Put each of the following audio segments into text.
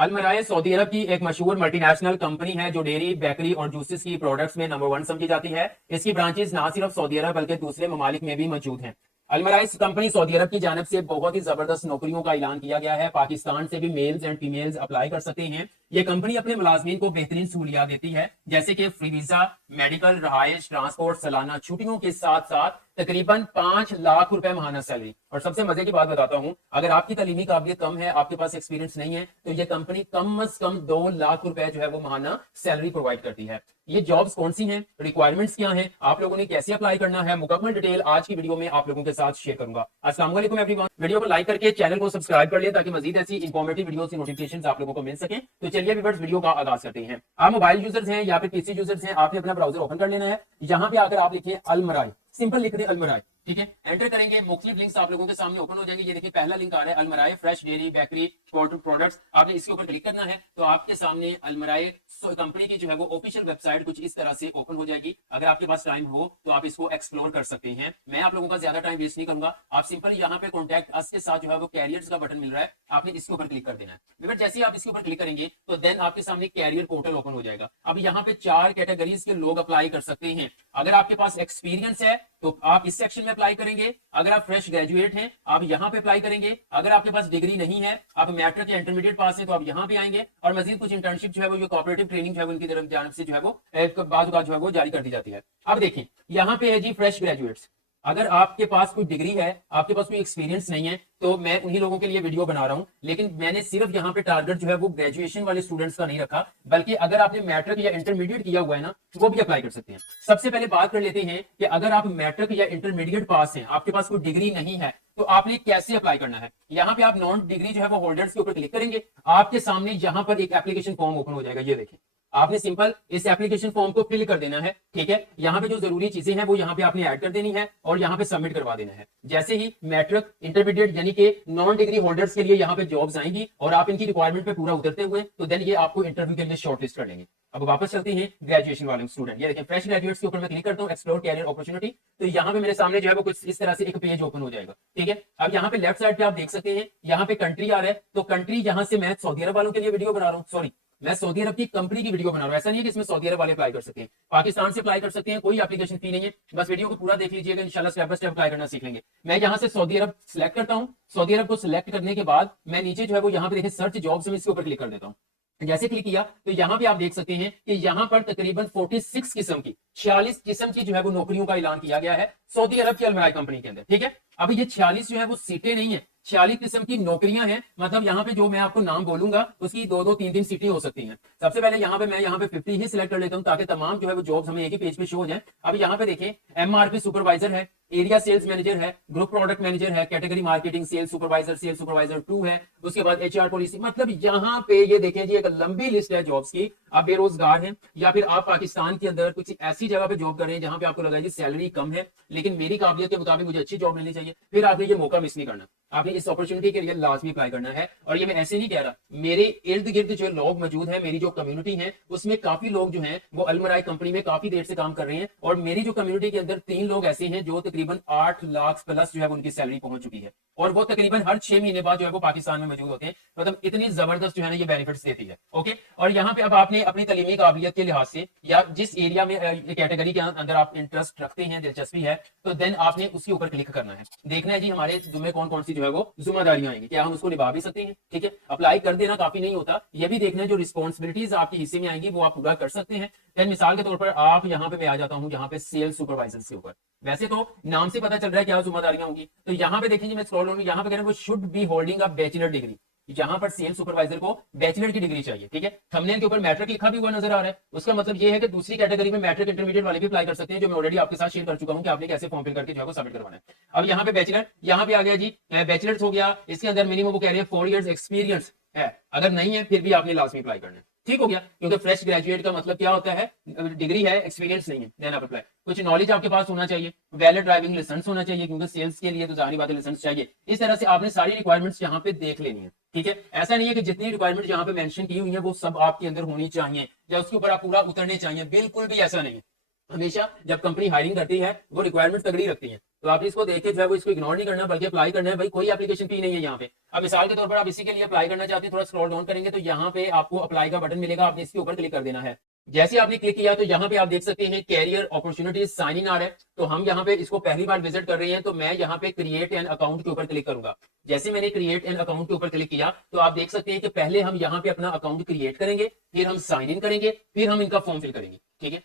अलमराय Saudi अरब की एक मशहूर मल्टीनेशनल कंपनी है जो डेयरी, बेकरी और जूसेस की प्रोडक्ट्स में नंबर 1 समझी जाती है। इसकी ब्रांचेस ना सिर्फ सऊदी अरब बल्कि दूसरे ममालिक में भी मौजूद हैं। अलमराय कंपनी सऊदी अरब की जानिब से बहुत ही जबरदस्त नौकरियों का ऐलान किया गया है। पाकिस्तान से भी मेल्स एंड फीमेल्स अप्लाई कर सकते हैं। ये कंपनी अपने मुलाजमीन को बेहतरीन सहूलियात देती है, जैसे कि फ्री वीजा, मेडिकल, रहायश, ट्रांसपोर्ट, सालाना छुट्टियों के साथ साथ तकरीबन 5 लाख रुपए महाना सैलरी। और सबसे मजे की बात बताता हूं, अगर आपकी तालीमी काबिलियत कम है, आपके पास एक्सपीरियंस नहीं है, तो ये कंपनी कम से कम 2 लाख रुपए जो है वो महाना सैलरी प्रोवाइड करती है। ये जॉब्स कौन सी हैं, रिक्वायरमेंट्स क्या हैं, आप लोगों ने कैसे अप्लाई करना है, मुकम्मल डिटेल आज की वीडियो में आप लोगों के साथ शेयर करूंगा। अस्सलाम वालेकुम एवरीवन। वीडियो को लाइक करके चैनल को सब्सक्राइब कर ले ताकि मजीद ऐसी इंफॉर्मेटिव वीडियो की नोटिफिकेशन आप लोगों को मिल सके। तो चलिए व्यूअर्स, वीडियो का आगाज करते हैं। आप मोबाइल यूजर्स हैं या फिर पीसी यूजर्स हैं, आपने अपना ब्राउजर ओपन कर लेना है। यहाँ पे आकर आप लिखिए अलमराय, सिंपल लिख दें अलमराय, ठीक है। एंटर करेंगे, मुख्तलिफ लिंक्स आप लोगों के सामने ओपन हो जाएंगे। ये देखिए पहला लिंक आ रहा है अलमराय फ्रेश डेयरी बेकरी प्रोडक्ट्स। आपने इसके ऊपर क्लिक करना है तो आपके सामने अलमराय कंपनी की जो है वो ऑफिशियल वेबसाइट कुछ इस तरह से ओपन हो जाएगी। अगर आपके पास टाइम हो तो आप इसको एक्सप्लोर कर सकते हैं। मैं आप लोगों का ज्यादा टाइम वेस्ट नहीं करूंगा। आप सिंपल यहाँ पे कॉन्टैक्ट अस के साथ जो है वो कैरियर्स का बटन मिल रहा है, आपने इसके ऊपर क्लिक कर देना है। जैसे ही आप इसके ऊपर क्लिक करेंगे तो देन आपके सामने कैरियर पोर्टल ओपन हो जाएगा। अब यहाँ पे 4 कैटेगरीज के लोग अप्लाई कर सकते हैं। अगर आपके पास एक्सपीरियंस है तो आप इस सेक्शन में अप्लाई करेंगे। अगर आप फ्रेश ग्रेजुएट हैं आप यहाँ पे अप्लाई करेंगे। अगर आपके पास डिग्री नहीं है, आप मैट्रिक या इंटरमीडिएट पास है, तो आप यहाँ पे आएंगे। और मजीद कुछ इंटर्नशिप जो है वो, जो कोऑपरेटिव ट्रेनिंग जो है उनकी तरफ जानिब से जो है वो बाजू जो है वो जारी कर दी जाती है। अब देखिए यहाँ पे है जी फ्रेश ग्रेजुएट्स। अगर आपके पास कोई डिग्री है, आपके पास कोई एक्सपीरियंस नहीं है, तो मैं उन्हीं लोगों के लिए वीडियो बना रहा हूं। लेकिन मैंने सिर्फ यहाँ पे टारगेट जो है वो ग्रेजुएशन वाले स्टूडेंट्स का नहीं रखा, बल्कि अगर आपने मैट्रिक या इंटरमीडिएट किया हुआ है ना, वो भी अप्लाई कर सकते हैं। सबसे पहले बात कर लेते हैं कि अगर आप मैट्रिक या इंटरमीडिएट पास हैं, आपके पास कोई डिग्री नहीं है, तो आपने कैसे अप्लाई करना है। यहाँ पे आप नॉन डिग्री जो है वो होल्डर्स के ऊपर क्लिक करेंगे। आपके सामने यहाँ पर एक एप्लीकेशन फॉर्म ओपन हो जाएगा। ये देखिए, आपने सिंपल इस एप्लीकेशन फॉर्म को फिल कर देना है, ठीक है। यहाँ पे जो जरूरी चीजें हैं वो यहाँ पे आपने ऐड कर देनी है और यहाँ पे सबमिट करवा देना है। जैसे ही मैट्रिक इंटरमीडिएट यानी कि नॉन डिग्री होल्डर्स के लिए यहाँ पे जॉब्स आएंगी और आप इनकी रिक्वायरमेंट पे पूरा उतरते हुए, तो देन ये आपको इंटरव्यू के लिए शॉर्टलिस्ट कर लेंगे। अब वापस चलते हैं ग्रेजुएशन वाले स्टूडेंट। ये देखिए फ्रेश ग्रेजुएट्स के ऊपर मैं क्लिक करता हूँ, एक्सप्लोर कैरियर अपॉर्चुनिटी। तो यहाँ पे मेरे सामने जो है वो कुछ इस तरह से एक पेज ओपन हो जाएगा, ठीक है। अब यहाँ पे लेफ्ट साइड पे आप देख सकते हैं, यहाँ पे कंट्री आ रहा है। तो कंट्री यहाँ से मैं सऊदी अरब वालों के लिए वीडियो बना रहा हूँ, सॉरी मैं सऊदी अरब की कंपनी की वीडियो बना रहा हूं। ऐसा नहीं है कि इसमें सऊदी अरब वाले अप्लाई कर सकते हैं, पाकिस्तान से अप्लाई कर सकते हैं, कोई एप्लीकेशन फी नहीं है। बस वीडियो को पूरा देख लीजिएगा, इंशाल्लाह स्टेप बाय स्टेप अप्लाई करना सीख लेंगे। मैं यहाँ से सऊदी अरब सिलेक्ट करता हूँ। सऊदी अरब को सिलेक्ट करने के बाद मैं नीचे जो है वो यहाँ पे देखिए सर्च जॉब्स में इसके ऊपर क्लिक कर देता हूँ। जैसे क्लिक किया तो यहाँ पे आप देख सकते हैं कि यहाँ पर तकरीबन 46 किस्म की 46 किस्म की जो है वो नौकरियों का ऐलान किया गया है सऊदी अरब की अलमराय कंपनी के अंदर, ठीक है। अब ये 46 जो है वो सीटें नहीं है, 46 किस्म की नौकरियां हैं। मतलब यहाँ पे जो मैं आपको नाम बोलूंगा उसकी 2-2, 3-3 सीटें हो सकती हैं। सबसे पहले यहाँ पे मैं यहाँ पे 50 ही सिलेक्ट कर लेता हूँ ताकि तमाम जो है वो जॉब्स हमें एक ही पेज पे शो हो जाए। अब यहाँ पे देखें, एमआरपी सुपरवाइजर है, एरिया सेल्स मैनेजर है, ग्रुप प्रोडक्ट मैनेजर है, कैटेगरी मार्केटिंग सेल्स सुपरवाइजर 2 है, उसके बाद एचआर पॉलिसी। मतलब यहाँ पे ये देखें जी एक लंबी लिस्ट है जॉब्स की। आप बेरोजगार हैं या फिर आप पाकिस्तान के अंदर कुछ ऐसी जगह पे जॉब कर रहे हैं जहां पे आपको लगा जी सैलरी कम है, लेकिन मेरी काबिलियत के मुताबिक मुझे अच्छी जॉब मिलनी चाहिए, फिर आपने ये मौका मिस नहीं करना। आपने इस अपॉर्चुनिटी के लिए लाजमी अप्लाई करना है। और ये मैं ऐसे नहीं कह रहा, मेरे इर्द गिर्द जो लोग मौजूद हैं, मेरी जो कम्युनिटी है उसमें काफी लोग जो हैं वो अलमराय कंपनी में काफी देर से काम कर रहे हैं। और मेरी जो कम्युनिटी के अंदर 3 लोग ऐसे हैं जो तकरीबन 8 लाख प्लस जो है उनकी सैलरी पहुंच चुकी है। और वो तकरीबन हर 6 महीने बाद जो है वो पाकिस्तान में मौजूद होते हैं। मतलब इतनी जबरदस्त जो है ना ये बेनिफिट्स देती है, ओके। और यहाँ पे अब आपने अपनी तालीमी काबिलियत के लिहाज से या जिस एरिया में कैटेगरी के अंदर आप इंटरेस्ट रखते हैं, दिलचस्पी है, तो देन आपने उसके ऊपर क्लिक करना है। देखना है जी हमारे जुम्मे कौन कौन सी जो है वो जिम्मेदारियां आएंगी, क्या हम उसको निभा भी सकते हैं, ठीक है। अप्लाई कर देना काफी नहीं होता, ये भी देखना है जो रिस्पॉन्सिबिलिटीज आपके हिस्से में आएंगी वो आप पूरा कर सकते हैं। देन मिसाल के तौर पर आप यहाँ पे मैं आ जाता हूँ यहाँ पे सेल्स सुपरवाइजर के ऊपर। वैसे तो नाम से पता चल रहा है क्या जिम्मेदारियां होंगी। तो यहाँ पे देखेंगे, मैं स्क्रॉल डाउन यहाँ पे कह रहा हूँ should be holding a bachelor degree. यहाँ पर सेल्स सुपरवाइजर को बैचलर की डिग्री चाहिए, ठीक है। थंबनेल के ऊपर मैट्रिक लिखा भी हुआ नजर आ रहा है। उसका मतलब ये है कि दूसरी कैटेगरी में मैट्रिक इंटरमीडिएट वाले भी अप्लाई कर सकते हैं, जो मैं ऑलरेडी आपके साथ शेयर कर चुका हूं कि आपने कैसे फॉर्म फिल करके जो है वो सबमिट करवाना है। अब यहाँ पे बैचलर, यहाँ पे आ गया जी बैचलर्स हो गया। इसके अंदर मिनिमम वो कह रहे हैं 4 इयर्स एक्सपीरियंस है, अगर नहीं है फिर भी आपने लाजमी अप्लाई करना है, ठीक हो गया। क्योंकि फ्रेश ग्रेजुएट का मतलब क्या होता है, डिग्री है एक्सपीरियंस नहीं है, देन आप अप्लाई। कुछ नॉलेज आपके पास होना चाहिए, वैलिड ड्राइविंग लाइसेंस होना चाहिए, क्योंकि सेल्स के लिए तो जानी बात है लाइसेंस चाहिए। इस तरह से आपने सारी रिक्वायरमेंट्स यहाँ पे देख लेनी है, ठीक है। ऐसा नहीं है कि जितनी रिक्वायरमेंट यहाँ पे मेंशन की हुई है वो सब आपके अंदर होनी चाहिए या उसके ऊपर आप पूरा उतरने चाहिए, बिल्कुल भी ऐसा नहीं है। हमेशा जब कंपनी हायरिंग करती है वो रिक्वायरमेंट तगड़ी रखती है। तो आप इसको देख के जो है वो इसको इग्नोर नहीं करना बल्कि अप्लाई करना है। भाई कोई एप्लीकेशन फी नहीं है यहाँ पे। अब मिसाल के तौर पर आप इसी के लिए अप्लाई करना चाहते हैं, थोड़ा स्क्रॉल डाउन करेंगे तो यहाँ पे आपको अप्लाई का बटन मिलेगा, आपने इसके ऊपर क्लिक कर देना है। जैसे आपने क्लिक किया तो यहाँ पे आप देख सकते हैं कैरियर अपॉर्चुनिटीज साइन इन आ रहा है। तो हम यहाँ पे इसको पहली बार विजिट कर रहे हैं, तो मैं यहाँ पे क्रिएट एन अकाउंट के ऊपर क्लिक करूंगा। जैसे मैंने क्रिएट एन अकाउंट के ऊपर क्लिक किया तो आप देख सकते हैं कि पहले हम यहाँ पे अपना अकाउंट क्रिएट करेंगे, फिर हम साइन इन करेंगे, फिर हम इनका फॉर्म फिल करेंगे। ठीक है,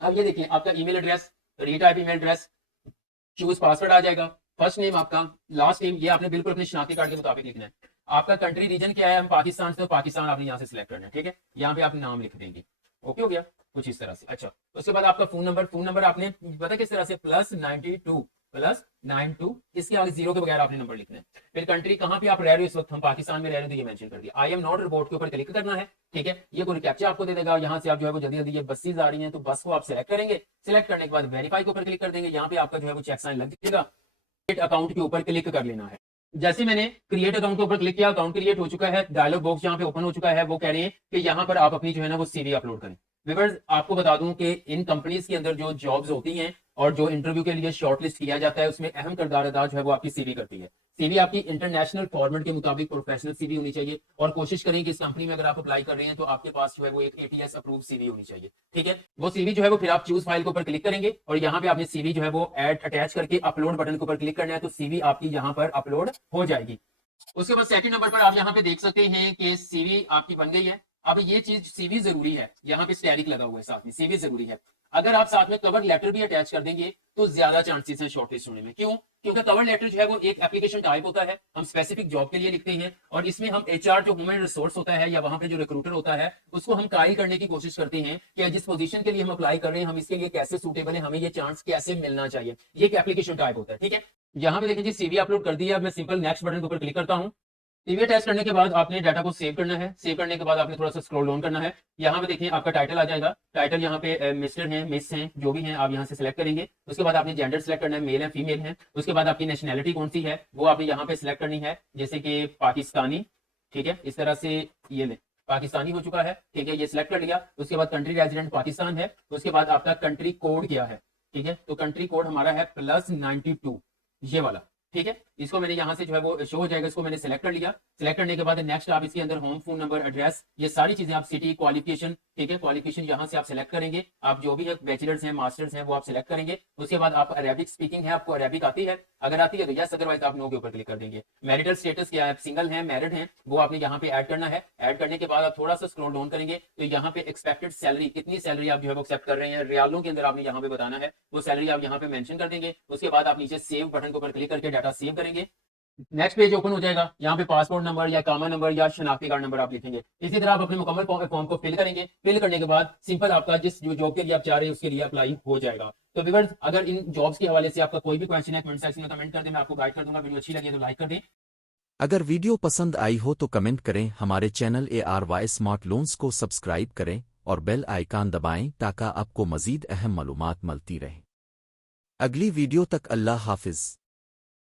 अब ये देखिए आपका email address, retype email address, choose password आ जाएगा, फर्स्ट नेम आपका, लास्ट नेम ये आपने बिल्कुल अपने शनाख्ती कार्ड के मुताबिक लिखना है। आपका कंट्री रीजन क्या है, हम पाकिस्तान से, तो पाकिस्तान आपने यहाँ से सिलेक्ट करना है। ठीक है, यहाँ पे आप नाम लिख देंगे। ओके हो गया कुछ इस तरह से। अच्छा, उसके बाद आपका फोन नंबर, फोन नंबर आपने पता किस तरह से +92 इसके आगे जीरो के बगैर आपने नंबर लिखना है। फिर कंट्री कहाँ पे आप रह रहे हो, इस वक्त हम पाकिस्तान में रह रहे हो तो ये मेंशन कर दिया। आई एम नॉट रिपोर्ट के ऊपर क्लिक करना है। ठीक है, ये कोई कैप्चा आपको दे देगा, यहाँ से आप जो है वो जल्दी जल्दी ये बसेज आ रही हैं तो बस को आप सिलेक्ट करेंगे। सिलेक्ट करने के बाद वेरीफाई के ऊपर क्लिक कर देंगे, यहाँ पे आपका जो है वो चेक साइन लग जाएगा। क्रिएट अकाउंट के ऊपर क्लिक कर लेना है। जैसे मैंने क्रिएट अकाउंट के ऊपर क्लिक किया, अकाउंट क्रिएट हो चुका है, डायलॉग बॉक्स यहाँ पे ओपन हो चुका है। वो कह रहे हैं कि यहाँ पर आप अपनी जो है ना वो सीवी अपलोड करें। व्यूअर्स आपको बता दूं कि इन कंपनीज के अंदर जो जॉब्स होती हैं और जो इंटरव्यू के लिए शॉर्टलिस्ट किया जाता है उसमें अहम किरदार अदा जो है वो आपकी सीवी करती है। सीवी आपकी इंटरनेशनल फॉर्मेट के मुताबिक प्रोफेशनल सीवी होनी चाहिए और कोशिश करें कि इस कंपनी में अगर आप अप्लाई कर रहे हैं तो आपके पास जो है वो एक ATS अप्रूव सीवी होनी चाहिए। ठीक है, वो सीवी जो है वो फिर आप चूज फाइल के ऊपर क्लिक करेंगे और यहाँ पे आपने सीवी जो है वो ऐड अटैच करके अपलोड बटन के ऊपर क्लिक करना है तो सीवी आपकी यहाँ पर अपलोड हो जाएगी। उसके बाद सेकंड नंबर पर आप यहाँ पे देख सकते हैं कि सीवी आपकी बन गई है। अब ये चीज सीवी जरूरी है, यहाँ पे स्टैरिक लगा हुआ है साथ में, सीवी जरूरी है। अगर आप साथ में कवर लेटर भी अटैच कर देंगे तो ज्यादा चांसेस हैं शॉर्टलिस्ट होने में। क्यों? क्योंकि कवर लेटर जो है वो एक एप्लीकेशन टाइप होता है, हम स्पेसिफिक जॉब के लिए लिखते हैं और इसमें हम HR जो ह्यूमन रिसोर्स होता है या वहां पे जो रिक्रूटर होता है उसको हम कायल करने की कोशिश करते हैं कि जिस पोजीशन के लिए हम अप्लाई कर रहे हैं हम इसके लिए कैसे सूटेबल है, हमें ये चांस कैसे मिलना चाहिए। ये एक एप्लीकेशन टाइप होता है। ठीक है, यहाँ पे देखिए जी सीवी अपलोड कर दिया। अब मैं सिंपल नेक्स्ट बटन के ऊपर क्लिक करता हूँ। सीवी अटैच करने के बाद आपने डाटा को सेव करना है। सेव करने के बाद आपने थोड़ा सा स्क्रॉल डाउन करना है। यहाँ पे देखिए आपका टाइटल आ जाएगा। टाइटल यहाँ पे मिस्टर हैं, मिस हैं, जो भी हैं आप यहाँ से सिलेक्ट करेंगे। उसके बाद आपने जेंडर सिलेक्ट करना है, मेल है फीमेल है। उसके बाद आपकी नेशनैलिटी कौन सी है वो आपने यहाँ पे सिलेक्ट करनी है, जैसे कि पाकिस्तानी। ठीक है, इस तरह से ये ले पाकिस्तानी हो चुका है। ठीक है, ये सिलेक्ट कर लिया। उसके बाद कंट्री रेजिडेंट पाकिस्तान है। उसके बाद आपका कंट्री कोड क्या है। ठीक है, तो कंट्री कोड हमारा है +92 ये वाला। ठीक है, इसको मैंने यहाँ से जो है वो शो हो जाएगा, इसको मैंने सिलेक्ट कर लिया। सिलेक्ट करने के बाद नेक्स्ट आप इसके अंदर होम, फोन नंबर, एड्रेस, ये सारी चीजें आप, सिटी, क्वालिफिकेशन। ठीक है, क्वालिफिकेशन यहाँ से आप सिलेक्ट करेंगे। आप जो भी है बैचलर्स हैं, मास्टर्स हैं, वो आप सिलेक्ट करेंगे। उसके बाद आप अरेबिक स्पीकिंग है, आपको अरेबिक आती है, अगर आती है तो यस, अदरवाइज आप नो के ऊपर क्लिक कर देंगे। मैरिटल स्टेटस क्या है, सिंगल है, मैरिड है, वो आपने यहाँ पे ऐड करना है। ऐड करने के बाद आप थोड़ा सा स्क्रॉल डाउन करेंगे तो यहाँ पे एक्सपेक्टेड सैलरी, कितनी सैलरी आप जो है वो एक्सेप्ट कर रहे हैं रियालों के अंदर आपने यहाँ पे बताना है, वो सैलरी आप यहाँ पे मेंशन कर देंगे। उसके बाद आप नीचे सेव बटन के ऊपर क्लिक करके डाटा सेव करेंगे। नेक्स्ट पेज ओपन हो जाएगा। यहाँ पे पासपोर्ट नंबर या कामा नंबर या शनाख्ती कार्ड नंबर आप लिखेंगे। इसी तरह आप अपने मुकम्मल फॉर्म को फिल करेंगे। फिल करने के बाद सिंपल आपका जिस जो जॉब के लिए आप चाह रहे हैं उसके लिए अप्लाई हो जाएगा। तो व्यूअर्स अगर इन जॉब्स के हवाले से आपका कोई भी क्वेश्चन है कमेंट सेक्शन में कमेंट कर दें, मैं आपको गाइड कर दूंगा। वीडियो अच्छी लगी तो लाइक कर दें। अगर वीडियो पसंद आई हो तो कमेंट करें, हमारे चैनल ARY स्मार्ट लोन्स को सब्सक्राइब करें और बेल आइकन दबाएं ताकि आपको मजीद अहम मालूमात मिलती रहे। अगली वीडियो तक अल्लाह हाफिज।